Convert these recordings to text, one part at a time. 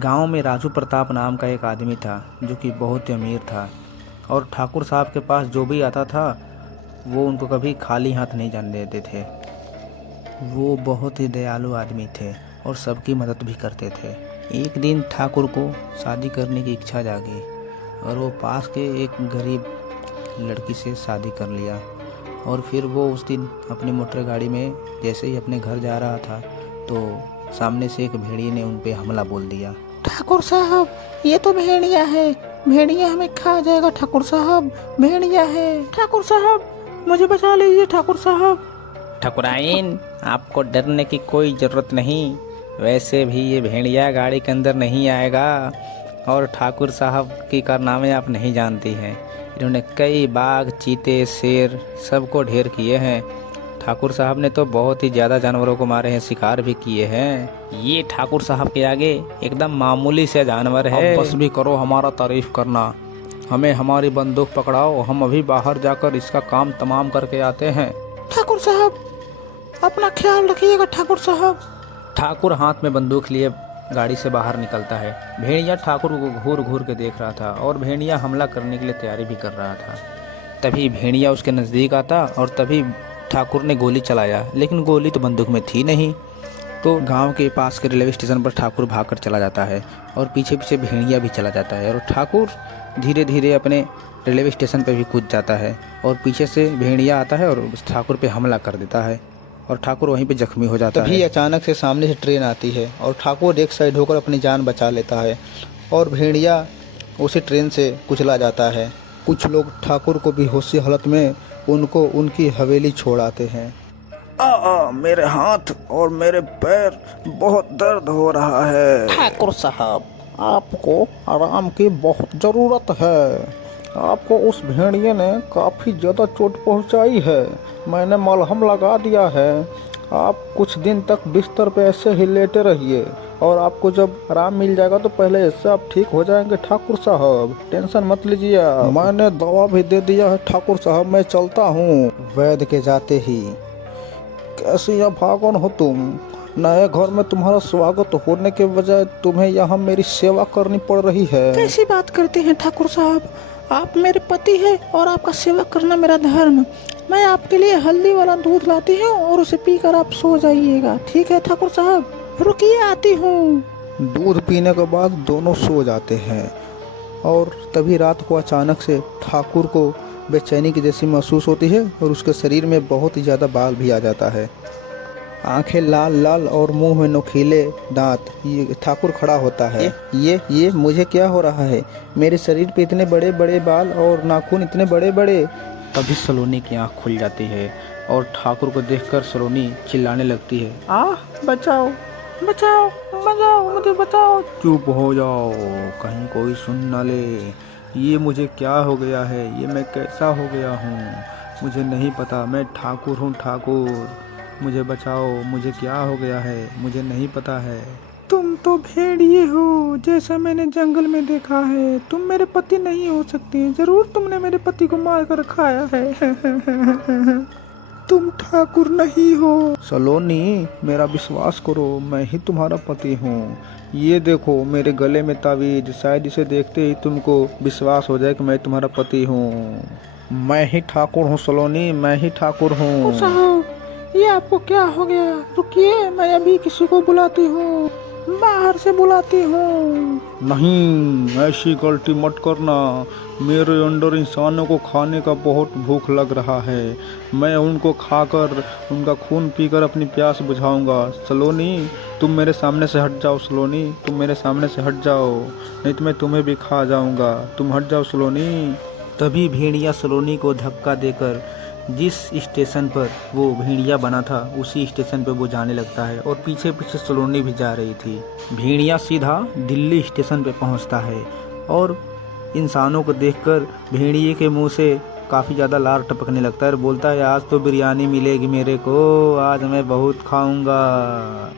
गांव में राजू प्रताप नाम का एक आदमी था जो कि बहुत ही अमीर था। और ठाकुर साहब के पास जो भी आता था वो उनको कभी खाली हाथ नहीं जाने देते थे। वो बहुत ही दयालु आदमी थे और सबकी मदद भी करते थे। एक दिन ठाकुर को शादी करने की इच्छा जागी और वो पास के एक गरीब लड़की से शादी कर लिया। और फिर वो उस दिन अपनी मोटर गाड़ी में जैसे ही अपने घर जा रहा था तो सामने से एक भेड़िए ने उन पे हमला बोल दिया। ठाकुर साहब, ये तो भेड़िया है, भेड़िया हमें खा जाएगा। ठाकुर साहब, भेड़िया है। ठाकुर साहब, मुझे बचा लीजिए। ठाकुर साहब। ठकुराइन, आपको डरने की कोई ज़रूरत नहीं। वैसे भी ये भेड़िया गाड़ी के अंदर नहीं आएगा और ठाकुर साहब की कारनामे आप नहीं जानती हैं। इन्होंने कई बाघ, चीते, शेर सबको ढेर किए हैं। ठाकुर साहब ने तो बहुत ही ज़्यादा जानवरों को मारे हैं, शिकार भी किए हैं। ये ठाकुर साहब के आगे एकदम मामूली से जानवर है। अब बस भी करो हमारा तारीफ करना, हमें हमारी बंदूक पकड़ाओ, हम अभी बाहर जाकर इसका काम तमाम करके आते हैं। ठाकुर साहब, अपना ख्याल रखिएगा। ठाकुर साहब। ठाकुर हाथ में बंदूक लिए गाड़ी से बाहर निकलता है। भेड़िया ठाकुर को घूर घूर के देख रहा था और भेड़िया हमला करने के लिए तैयारी भी कर रहा था। तभी भेड़िया उसके नज़दीक आता और तभी ठाकुर ने गोली चलाया, लेकिन गोली तो बंदूक में थी नहीं। तो गांव के पास के रेलवे स्टेशन पर ठाकुर भागकर चला जाता है और पीछे पीछे भेड़िया भी चला जाता है। और ठाकुर धीरे धीरे अपने रेलवे स्टेशन पर भी कूद जाता है और पीछे से भेड़िया आता है और उस ठाकुर पे हमला कर देता है और ठाकुर वहीं पे जख्मी हो जाता है। तभी अचानक से सामने से ट्रेन आती है और ठाकुर एक साइड होकर अपनी जान बचा लेता है और भेड़िया उसी ट्रेन से कुचला जाता है। कुछ लोग ठाकुर को बेहोशी हालत में उनको उनकी हवेली छोड़ आते हैं। मेरे हाथ और मेरे पैर बहुत दर्द हो रहा है। ठाकुर साहब, आपको आराम की बहुत ज़रूरत है। आपको उस भेड़िए ने काफ़ी ज़्यादा चोट पहुंचाई है। मैंने मलहम लगा दिया है। आप कुछ दिन तक बिस्तर पे ऐसे ही लेटे रहिए और आपको जब आराम मिल जाएगा तो पहले इससे आप ठीक हो जाएंगे। ठाकुर साहब, टेंशन मत लीजिए। मैंने दवा भी दे दिया है। ठाकुर साहब, मैं चलता हूँ। वैद्य के जाते ही, कैसी अभागन हो तुम। नए घर में तुम्हारा स्वागत होने के बजाय तुम्हें यहाँ मेरी सेवा करनी पड़ रही है। कैसी बात करते हैं ठाकुर साहब, आप मेरे पति हैं और आपका सेवा करना मेरा धर्म। मैं आपके लिए हल्दी वाला दूध लाती हूँ और उसे पीकर आप सो जाइएगा। ठीक है ठाकुर साहब, रुकिए, आती हूँ। दूध पीने के बाद दोनों सो जाते हैं और तभी रात को अचानक से ठाकुर को बेचैनी की जैसी महसूस होती है और उसके शरीर में बहुत ही ज़्यादा बाल भी आ जाता है। आंखें लाल लाल और मुंह में नुकीले दांत। ये ठाकुर खड़ा होता है। ये मुझे क्या हो रहा है? मेरे शरीर पे इतने बड़े बड़े बाल और नाखून इतने बड़े बड़े। तभी सलोनी की आंख खुल जाती है और ठाकुर को देखकर सलोनी चिल्लाने लगती है, बचाओ, बचाओ, बचाओ, मुझे बचाओ। चुप हो जाओ, कहीं कोई सुन न ले। ये मुझे क्या हो गया है? ये मैं कैसा हो गया हूँ? मुझे नहीं पता। मैं ठाकुर हूँ, ठाकुर। मुझे बचाओ, मुझे क्या हो गया है? मुझे नहीं पता है। तुम तो भेड़िए हो, जैसा मैंने जंगल में देखा है। तुम मेरे पति नहीं हो सकते। जरूर तुमने मेरे पति को मार कर खाया है। तुम ठाकुर नहीं हो। सलोनी, मेरा विश्वास करो, मैं ही तुम्हारा पति हूँ। ये देखो मेरे गले में तावीज, शायद इसे देखते ही तुमको विश्वास हो जाए कि मैं तुम्हारा पति हूँ। मैं ही ठाकुर हूँ सलोनी, मैं ही ठाकुर हूँ। साहब, ये आपको क्या हो गया? रुकिए, मैं अभी किसी को बुलाती हूँ, बाहर से बुलाती हूँ। नहीं, ऐसी गलती मत करना। मेरे अंदर इंसानों को खाने का बहुत भूख लग रहा है। मैं उनको खाकर, उनका खून पीकर अपनी प्यास बुझाऊंगा। सलोनी, तुम मेरे सामने से हट जाओ। सलोनी, तुम मेरे सामने से हट जाओ, नहीं तो मैं तुम्हें भी खा जाऊंगा। तुम हट जाओ सलोनी। तभी भेड़िया सलोनी को धक्का देकर जिस स्टेशन पर वो भेड़िया बना था उसी स्टेशन पर वो जाने लगता है और पीछे पीछे सलोनी भी जा रही थी। भेड़िया सीधा दिल्ली स्टेशन पर पहुंचता है और इंसानों को देखकर भेड़िए के मुंह से काफ़ी ज़्यादा लार टपकने लगता है और बोलता है, आज तो बिरयानी मिलेगी मेरे को, आज मैं बहुत खाऊंगा।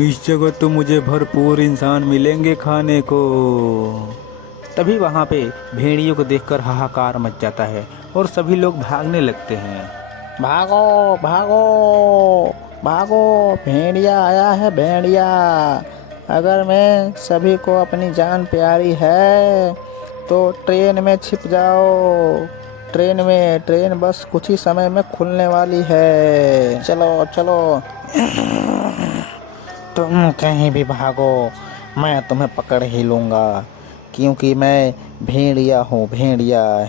इस जगह तो मुझे भरपूर इंसान मिलेंगे खाने को। तभी वहाँ पे भेड़ियों को देखकर हाहाकार मच जाता है और सभी लोग भागने लगते हैं। भागो, भागो, भागो, भेड़िया आया है, भेड़िया। अगर मैं सभी को अपनी जान प्यारी है तो ट्रेन में छिप जाओ। ट्रेन बस कुछ ही समय में खुलने वाली है। चलो चलो। तुम कहीं भी भागो, मैं तुम्हें पकड़ ही लूँगा, क्योंकि मैं भेड़िया हूँ, भेड़िया।